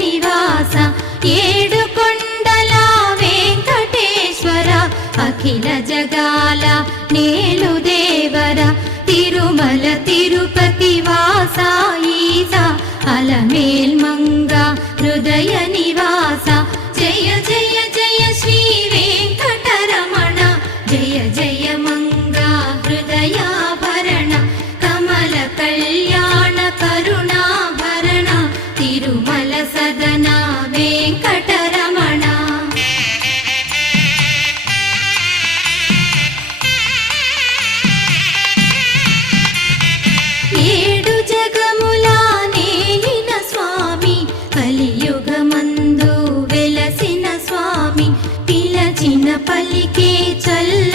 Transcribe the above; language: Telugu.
నివాస ఏడు కొండల వెంకటేశ్వర అఖిల జగాల నేలు దేవర తిరుమల తిరుపతి వాస ఈస అలమేల్ మంగ హృదయ నివాస జయ జయ జయ శ్రీ వెంకటరమణ జయ జయ మంగ హృదయాభరణ కమల కళ్యాణ కరుణాభరణ తిరుమల సదన వెంకటరమణ ఏడు జగముల నేలిన స్వామి కలియుగమందు వెలసిన స్వామి పిలచిన పలికే చల్ల